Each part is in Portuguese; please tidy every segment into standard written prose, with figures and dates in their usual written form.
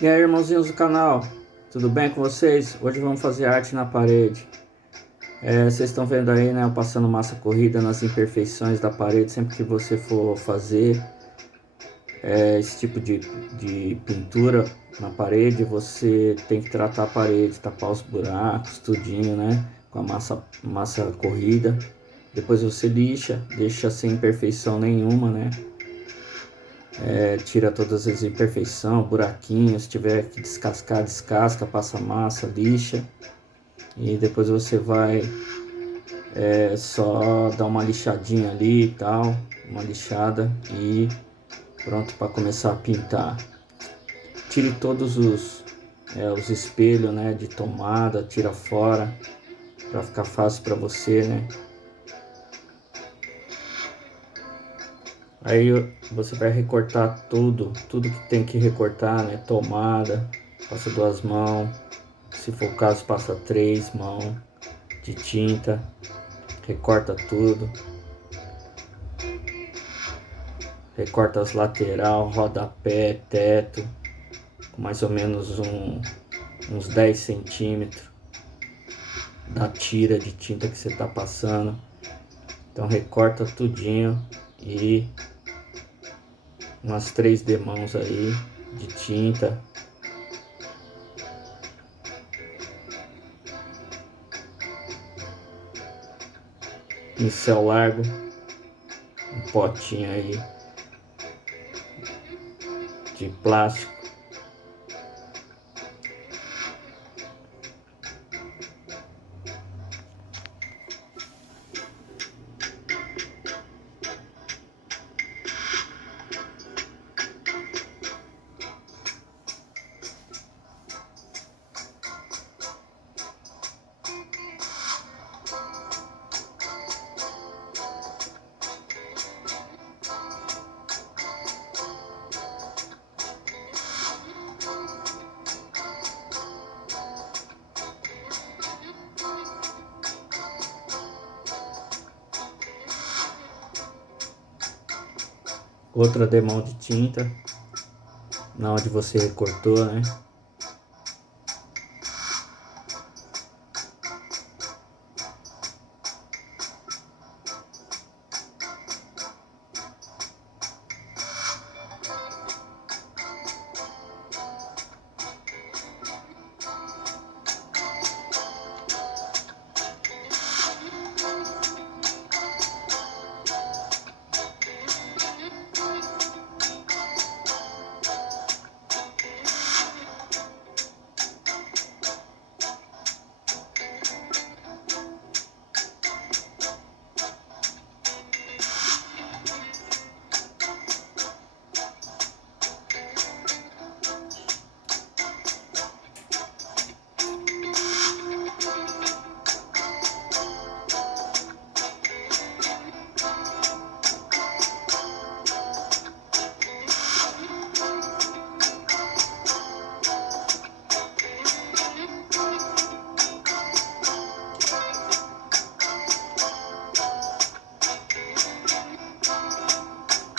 E aí, irmãozinhos do canal, tudo bem com vocês? Hoje vamos fazer arte na parede. Vocês estão vendo aí, né, eu passando massa corrida nas imperfeições da parede. Sempre que você for fazer esse tipo de pintura na parede, você tem que tratar a parede, tapar os buracos, tudinho, né, com a massa corrida. Depois você lixa, deixa sem imperfeição nenhuma, né. Tira todas as imperfeições, buraquinhos, se tiver que descascar, descasca, passa massa, lixa. E depois você vai só dar uma lixadinha ali e tal, uma lixada e pronto para começar a pintar. Tire todos os espelhos, né, de tomada, tira fora para ficar fácil para você, né. Aí você vai recortar tudo que tem que recortar, né? Tomada, passa 2 mãos, se for o caso passa 3 mãos de tinta, recorta tudo, recorta as lateral, rodapé, teto, com mais ou menos uns 10 centímetros da tira de tinta que você tá passando. Então recorta tudinho e umas 3 demãos aí de tinta. Pincel largo, um potinho aí de plástico. Outra demão de tinta na onde você recortou, né?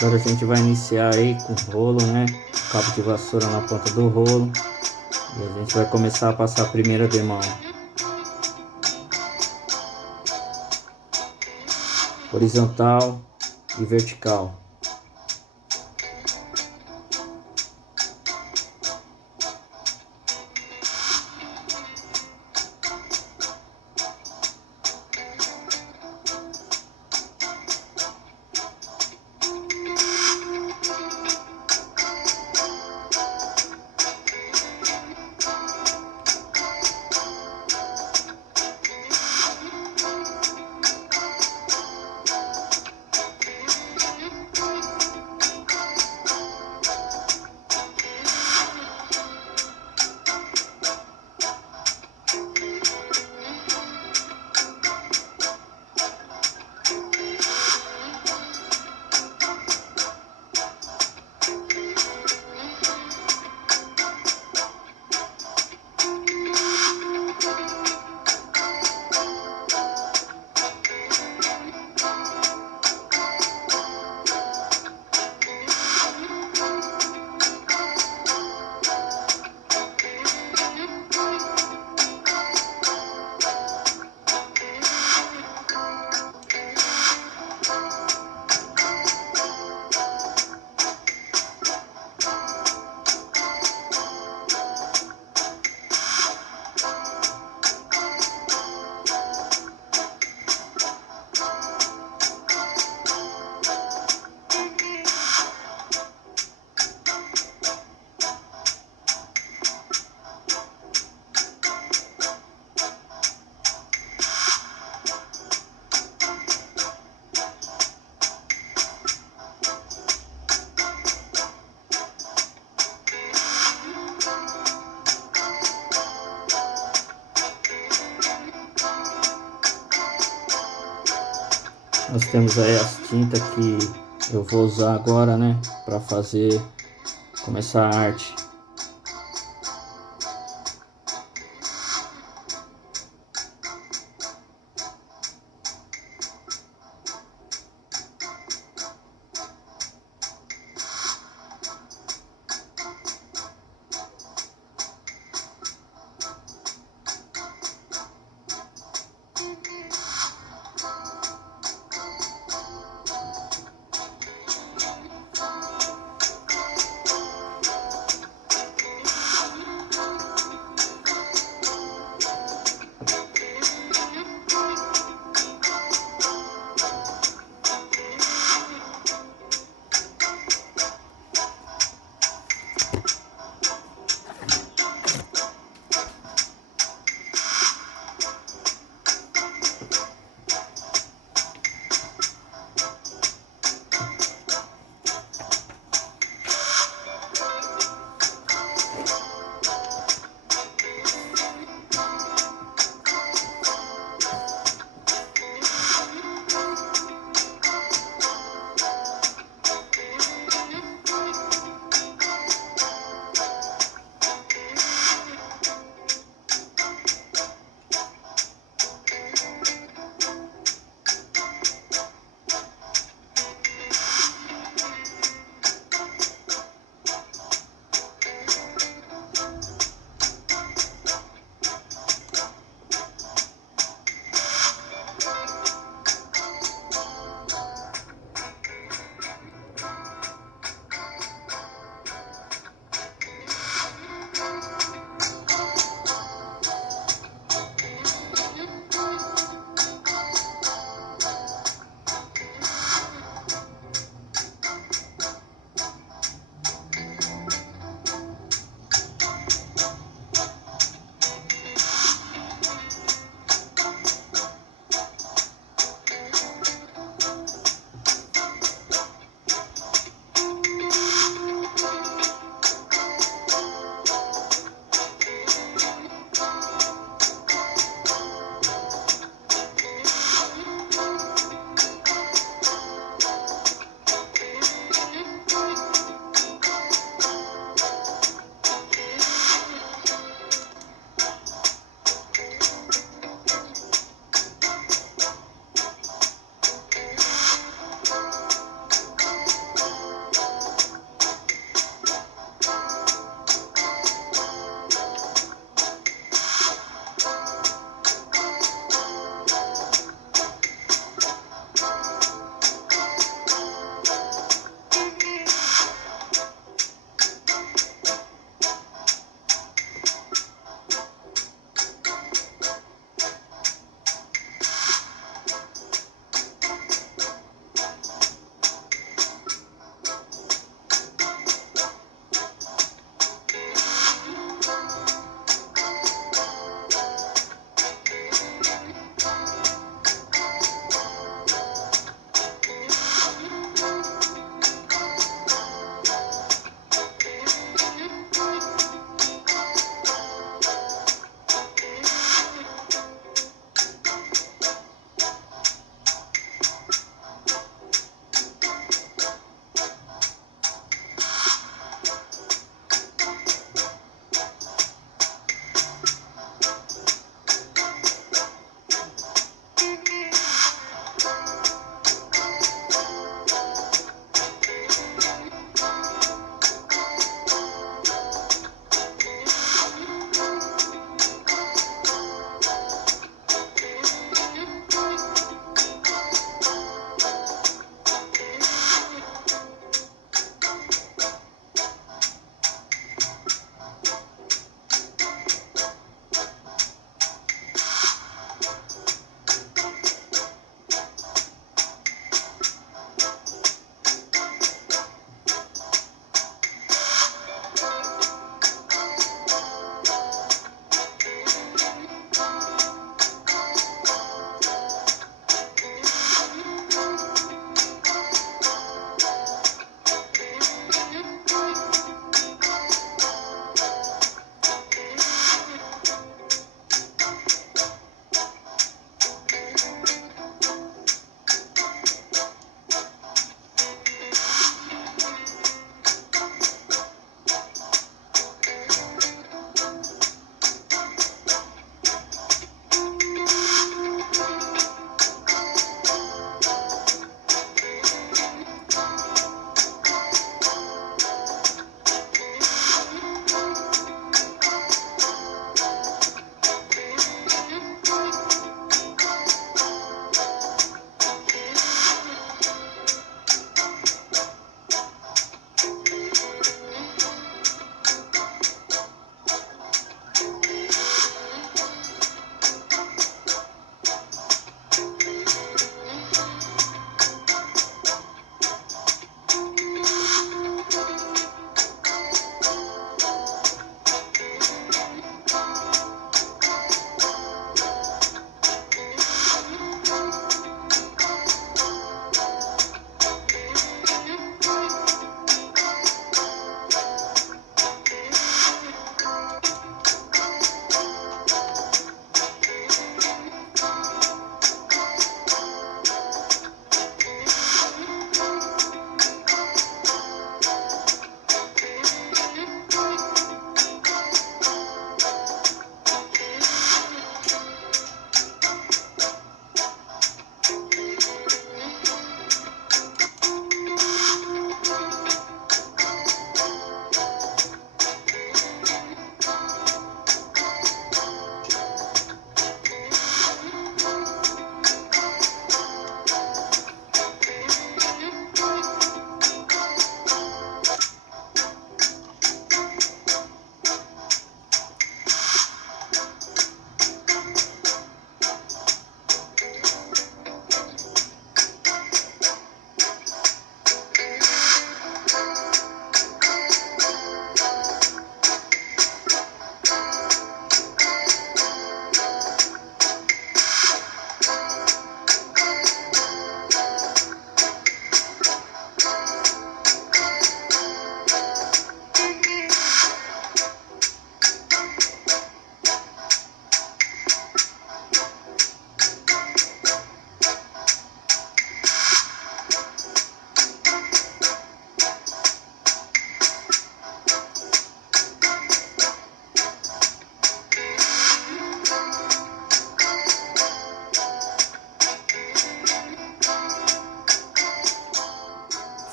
Agora a gente vai iniciar aí com o rolo, né? Cabo de vassoura na ponta do rolo. E a gente vai começar a passar a primeira demão. Horizontal e vertical. Nós temos aí as tintas que eu vou usar agora, né, para começar a arte.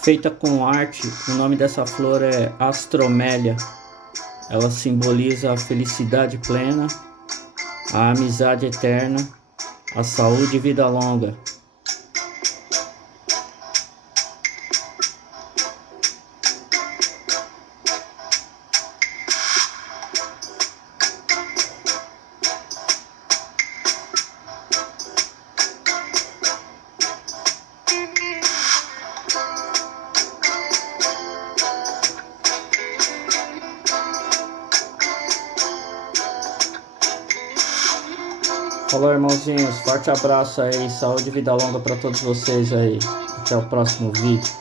feita com arte. O nome dessa flor é Astromélia. Ela simboliza a felicidade plena, a amizade eterna, a saúde e vida longa. Falou, irmãozinhos, forte abraço aí, saúde e vida longa para todos vocês aí. Até o próximo vídeo.